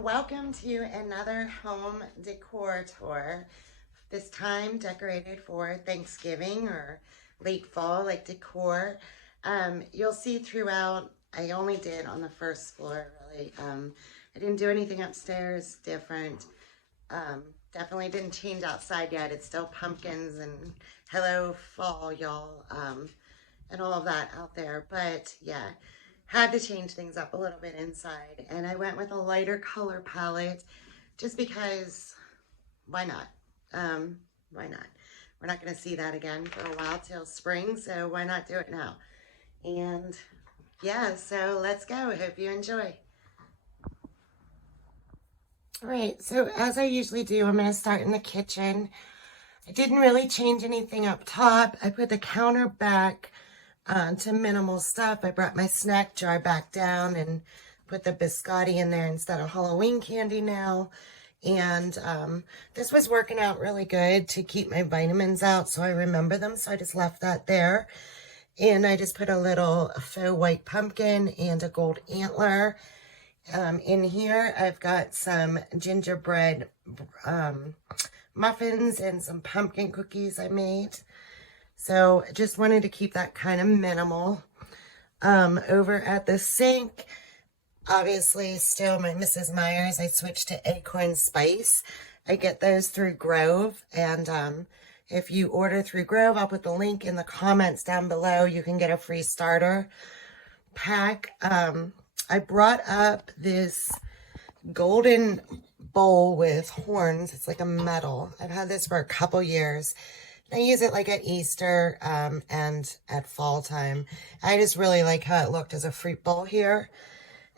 and welcome to another home decor tour. This time decorated for Thanksgiving or late fall, like decor. You'll see throughout, I only did on the first floor, really. I didn't do anything upstairs different. Definitely didn't change outside yet. It's still pumpkins and hello fall, y'all, and all of that out there. But yeah, had to change things up a little bit inside. And I went with a lighter color palette just because why not? Why not? We're not going to see that again for a while till spring, so why not do it now? And yeah, so let's go. Hope you enjoy. All right, so as I usually do, I'm going to start in the kitchen. I didn't really change anything up top. I put the counter back to minimal stuff. I brought my snack jar back down and put the biscotti in there instead of Halloween candy now. And this was working out really good to keep my vitamins out so I remember them. So I just left that there. And I just put a little faux white pumpkin and a gold antler. In here, I've got some gingerbread muffins and some pumpkin cookies I made. So just wanted to keep that kind of minimal. Over at the sink, obviously still my Mrs. Meyer's. I switched to acorn spice. I get those through Grove. And if you order through Grove, I'll put the link in the comments down below. You can get a free starter pack. I brought up this golden bowl with horns. It's like a metal. I've had this for a couple years. I use it like at Easter and at fall time. I just really like how it looked as a fruit bowl here.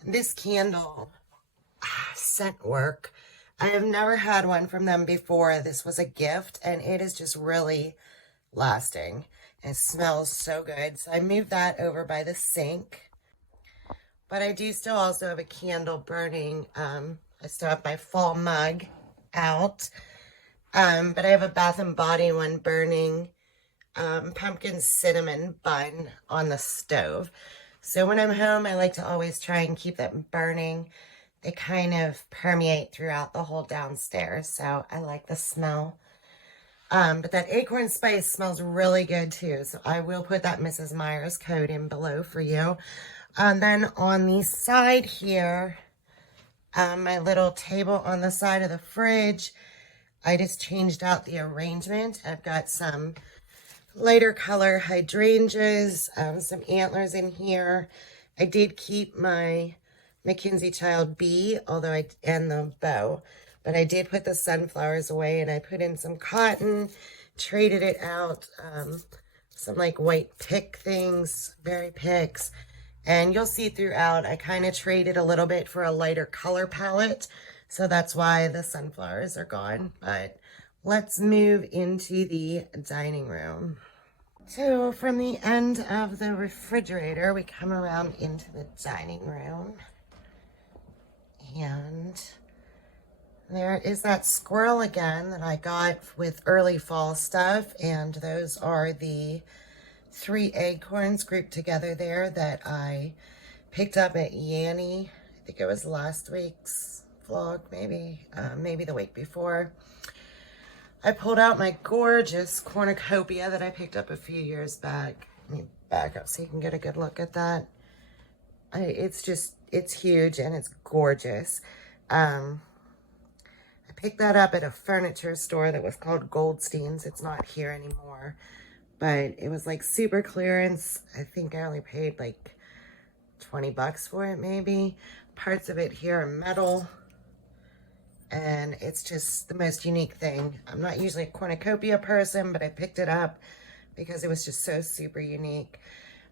This candle, scent work. I have never had one from them before. This was a gift and it is just really lasting. It smells so good. So I moved that over by the sink. But I do still also have a candle burning. I still have my fall mug out. But I have a Bath and Body one burning pumpkin cinnamon bun on the stove. So when I'm home, I like to always try and keep them burning. They kind of permeate throughout the whole downstairs. So I like the smell. But that acorn spice smells really good too. So I will put that Mrs. Meyer's code in below for you. And then on the side here, my little table on the side of the fridge, I just changed out the arrangement. I've got some lighter color hydrangeas, some antlers in here. I did keep my Mackenzie Child bee, and the bow, but I did put the sunflowers away and I put in some cotton, traded it out, some like white pick things, berry picks. And you'll see throughout, I kind of traded a little bit for a lighter color palette. So that's why the sunflowers are gone. But let's move into the dining room. So from the end of the refrigerator, we come around into the dining room. And there is that squirrel again that I got with early fall stuff. And those are the 3 acorns grouped together there that I picked up at Yanny. I think it was last week's vlog, maybe the week before. I pulled out my gorgeous cornucopia that I picked up a few years back. Let me back up so you can get a good look at that. It's huge and it's gorgeous. I picked that up at a furniture store that was called Goldstein's. It's not here anymore. But it was like super clearance. I think I only paid like 20 bucks for it maybe. Parts of it here are metal. And it's just the most unique thing. I'm not usually a cornucopia person, but I picked it up because it was just so super unique.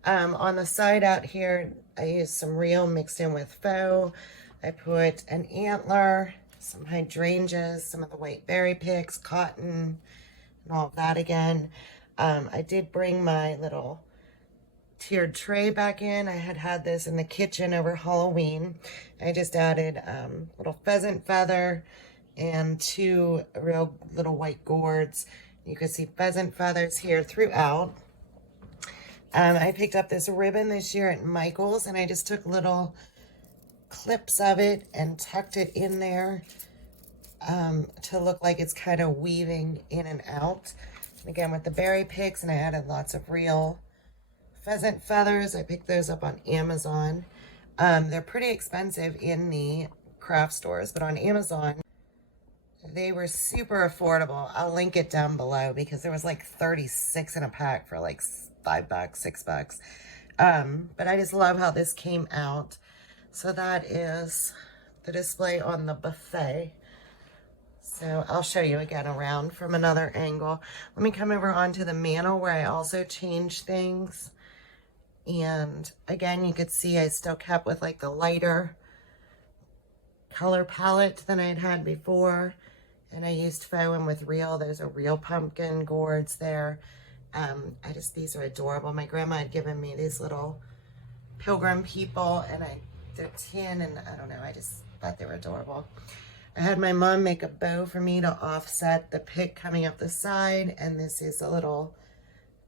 On the side out here, I used some real mixed in with faux. I put an antler, some hydrangeas, some of the white berry picks, cotton, and all of that again. I did bring my little tiered tray back in. I had this in the kitchen over Halloween. I just added little pheasant feather and 2 real little white gourds. You can see pheasant feathers here throughout. I picked up this ribbon this year at Michael's and I just took little clips of it and tucked it in there to look like it's kind of weaving in and out. And again, with the berry picks, and I added lots of real pheasant feathers. I picked those up on Amazon. They're pretty expensive in the craft stores, but on Amazon, they were super affordable. I'll link it down below because there was like 36 in a pack for like $5, $6. But I just love how this came out. So that is the display on the buffet. So I'll show you again around from another angle. Let me come over onto the mantle where I also changed things. And again, you could see I still kept with like the lighter color palette than I'd had before. And I used faux and with real. There's a real pumpkin gourds there. These are adorable. My grandma had given me these little pilgrim people, and they're tin, and I don't know, I just thought they were adorable. I had my mom make a bow for me to offset the pick coming up the side, and this is a little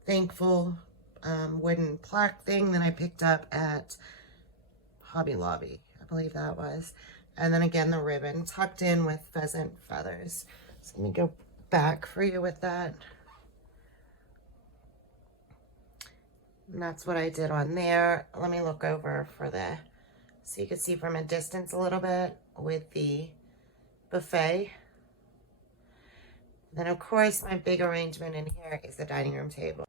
thankful wooden plaque thing that I picked up at Hobby Lobby, I believe that was. And then again, the ribbon tucked in with pheasant feathers. So let me go back for you with that. And that's what I did on there. Let me look over for so you can see from a distance a little bit with the buffet. Then of course, my big arrangement in here is the dining room table.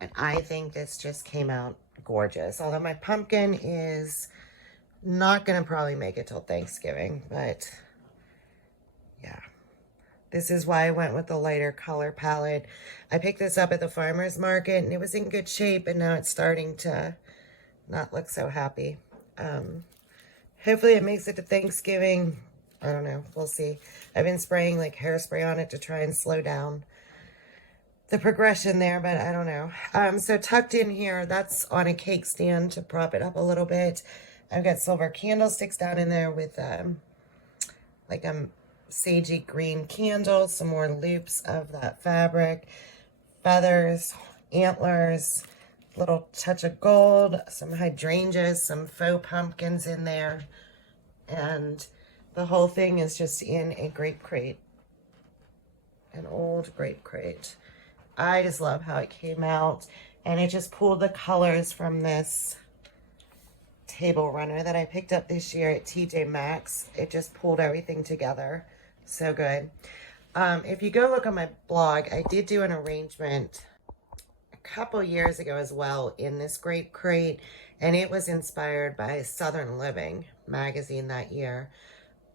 And I think this just came out gorgeous. Although my pumpkin is not gonna probably make it till Thanksgiving, but yeah. This is why I went with the lighter color palette. I picked this up at the farmer's market and it was in good shape, and now it's starting to not look so happy. Hopefully it makes it to Thanksgiving. I don't know, we'll see. I've been spraying like hairspray on it to try and slow down the progression there, but I don't know. So tucked in here, that's on a cake stand to prop it up a little bit. I've got silver candlesticks down in there with like a sagey green candle, some more loops of that fabric, feathers, antlers, little touch of gold, some hydrangeas, some faux pumpkins in there, and the whole thing is just in a grape crate, an old grape crate. I just love how it came out, and it just pulled the colors from this table runner that I picked up this year at TJ Maxx. It just pulled everything together. So good. If you go look on my blog, I did do an arrangement a couple years ago as well in this grape crate, and it was inspired by Southern Living magazine that year.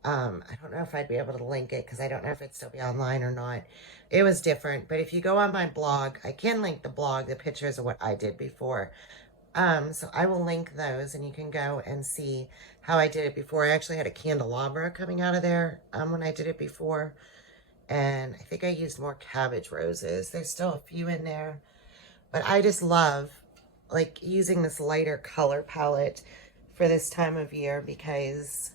I don't know if I'd be able to link it because I don't know if it'd still be online or not. It was different, but if you go on my blog, I can link the blog, the pictures of what I did before. So I will link those and you can go and see how I did it before. I actually had a candelabra coming out of there when I did it before. And I think I used more cabbage roses. There's still a few in there. But I just love like using this lighter color palette for this time of year because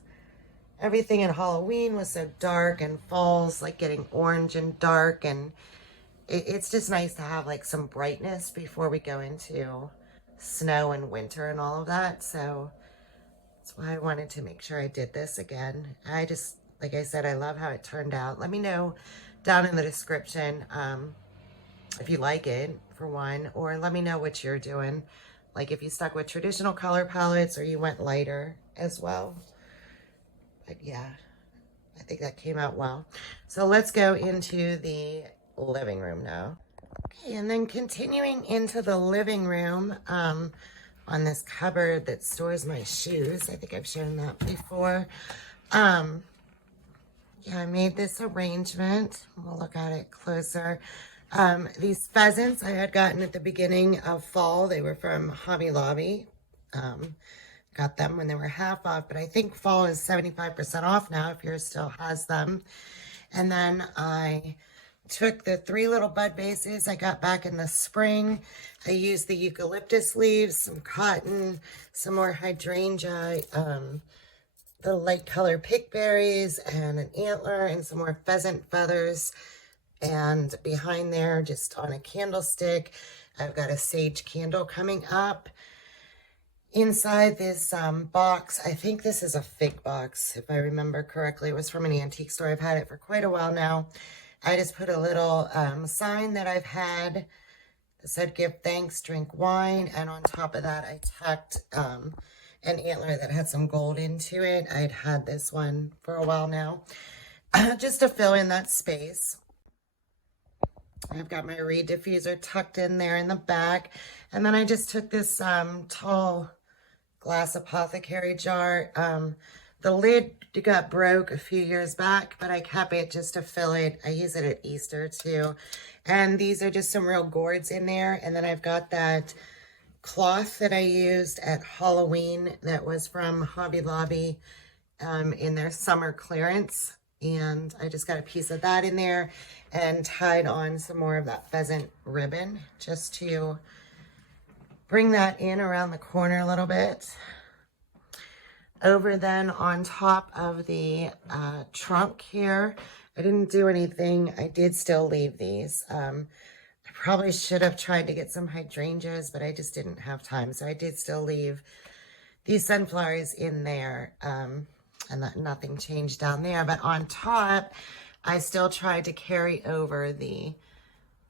everything in Halloween was so dark, and fall's like getting orange and dark, and it's just nice to have like some brightness before we go into snow and winter and all of that. So that's why I wanted to make sure I did this again. I just, like I said, I love how it turned out. Let me know down in the description if you like it, for one, or let me know what you're doing. Like if you stuck with traditional color palettes or you went lighter as well. But yeah, I think that came out well. So let's go into the living room now. Okay, and then continuing into the living room, on this cupboard that stores my shoes. I think I've shown that before. Yeah, I made this arrangement. We'll look at it closer. These pheasants I had gotten at the beginning of fall. They were from Hobby Lobby. Got them when they were half off, but I think fall is 75% off now if yours still has them. And then I took the 3 little bud vases I got back in the spring. I used the eucalyptus leaves, some cotton, some more hydrangea, the light color pickberries, and an antler, and some more pheasant feathers. And behind there, just on a candlestick, I've got a sage candle coming up. inside this box. I think this is a fig box, if I remember correctly. It was from an antique store. I've had it for quite a while now. I just put a little sign that I've had that said, "Give thanks, drink wine," and on top of that, I tucked an antler that had some gold into it. I'd had this one for a while now, just to fill in that space. I've got my reed diffuser tucked in there in the back, and then I just took this tall glass apothecary jar. The lid got broke a few years back, but I kept it just to fill it. I use it at Easter too. And these are just some real gourds in there. And then I've got that cloth that I used at Halloween that was from Hobby Lobby in their summer clearance. And I just got a piece of that in there and tied on some more of that pheasant ribbon just to bring that in around the corner a little bit. Over then on top of the trunk here, I didn't do anything. I did still leave these. I probably should have tried to get some hydrangeas, but I just didn't have time. So I did still leave these sunflowers in there, and that nothing changed down there. But on top, I still tried to carry over the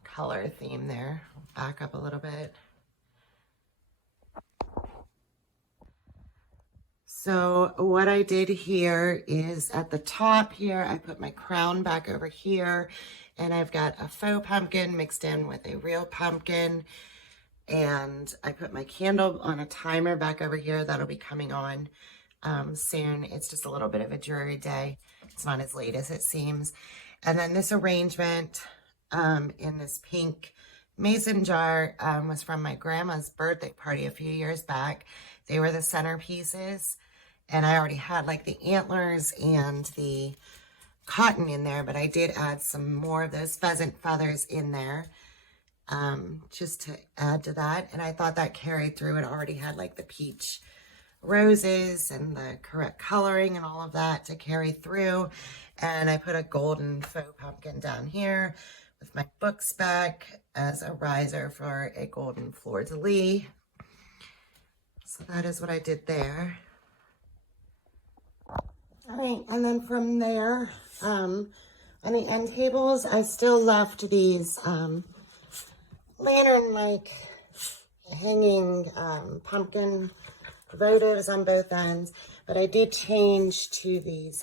color theme there. Back up a little bit. So what I did here is at the top here, I put my crown back over here, and I've got a faux pumpkin mixed in with a real pumpkin. And I put my candle on a timer back over here. That'll be coming on soon. It's just a little bit of a dreary day. It's not as late as it seems. And then this arrangement in this pink mason jar was from my grandma's birthday party a few years back. They were the centerpieces. And I already had like the antlers and the cotton in there, but I did add some more of those pheasant feathers in there just to add to that. And I thought that carried through. It already had like the peach roses and the correct coloring and all of that to carry through. And I put a golden faux pumpkin down here with my books back as a riser for a golden fleur-de-lis. So that is what I did there. All right, and then from there, on the end tables, I still left these lantern-like hanging pumpkin votives on both ends, but I did change to these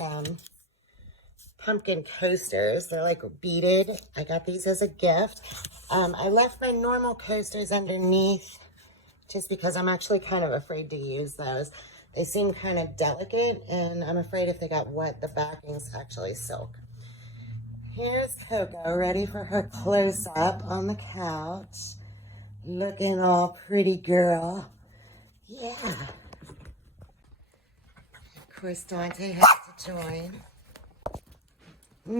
pumpkin coasters. They're like beaded. I got these as a gift. I left my normal coasters underneath just because I'm actually kind of afraid to use those. They seem kind of delicate, and I'm afraid if they got wet, the backing's actually silk. Here's Coco, ready for her close-up on the couch. Looking all pretty girl. Yeah. Of course, Dante has to join.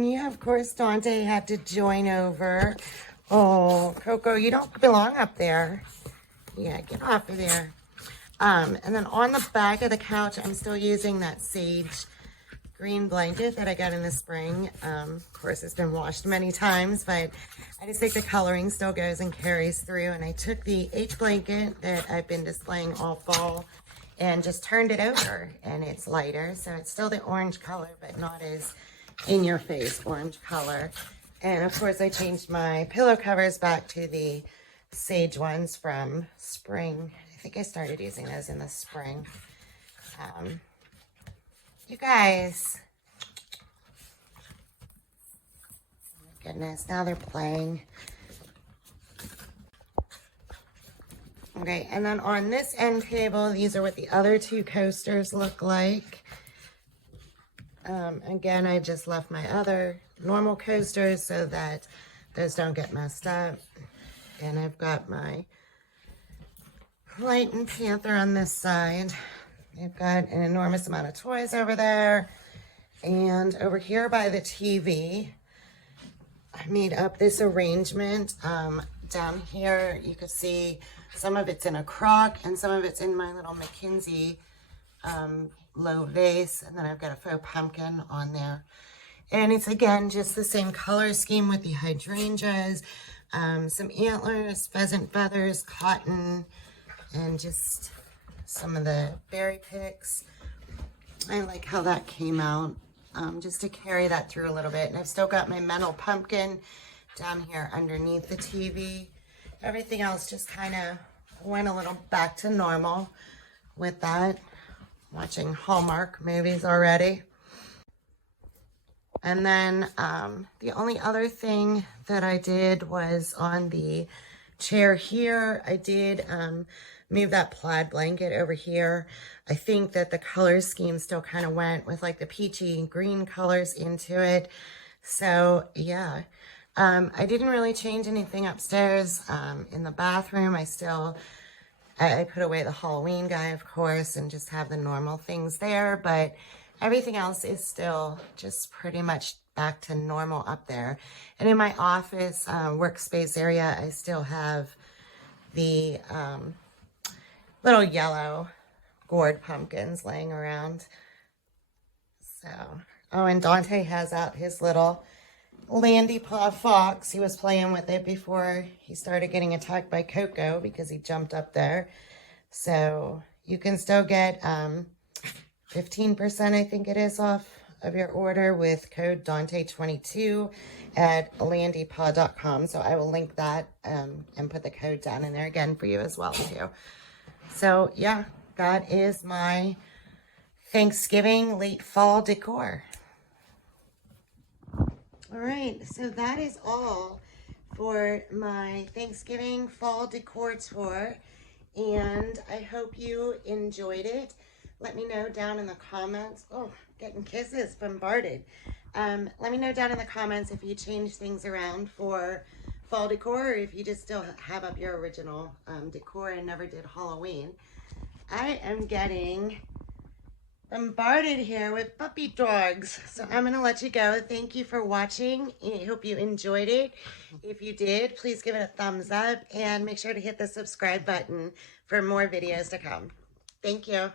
Yeah, of course, Dante had to join over. Oh, Coco, you don't belong up there. Yeah, get off of there. And then on the back of the couch, I'm still using that sage green blanket that I got in the spring. Of course, it's been washed many times, but I just think the coloring still goes and carries through. And I took the H blanket that I've been displaying all fall and just turned it over, and it's lighter. So it's still the orange color, but not as in-your-face orange color. And of course, I changed my pillow covers back to the sage ones from spring. I think I started using those in the spring. You guys. Oh my goodness, now they're playing. Okay, and then on this end table, these are what the other two coasters look like. Again, I just left my other normal coasters so that those don't get messed up. And I've got my Light and Panther on this side. I've got an enormous amount of toys over there. And over here by the TV, I made up this arrangement. Down here, you can see some of it's in a crock and some of it's in my little McKinsey low vase. And then I've got a faux pumpkin on there. And it's, again, just the same color scheme with the hydrangeas, some antlers, pheasant feathers, cotton, and just some of the berry picks. I like how that came out, just to carry that through a little bit. And I've still got my metal pumpkin down here underneath the TV. Everything else just kind of went a little back to normal with that. Watching Hallmark movies already. And then the only other thing that I did was on the chair here, I did move that plaid blanket over here. I think that the color scheme still kind of went with like the peachy and green colors into it. So yeah, I didn't really change anything upstairs. In the bathroom, I put away the Halloween guy, of course, and just have the normal things there, but everything else is still just pretty much back to normal up there. And in my office workspace area, I still have the little yellow gourd pumpkins laying around. So, oh, and Dante has out his little Landy Paw fox. He was playing with it before he started getting attacked by Coco because he jumped up there. So you can still get 15%, I think it is, off of your order with code Dante22 at landypaw.com. So I will link that and put the code down in there again for you as well too. So yeah, that is my Thanksgiving late fall decor. All right, so that is all for my Thanksgiving fall decor tour, and I hope you enjoyed it. Let me know down in the comments. Oh, getting kisses, bombarded. Let me know down in the comments if you change things around for fall decor, or if you just still have up your original decor and never did Halloween. I am getting bombarded here with puppy dogs, so I'm gonna let you go. Thank you for watching. I hope you enjoyed it. If you did, please give it a thumbs up and make sure to hit the subscribe button for more videos to come. Thank you.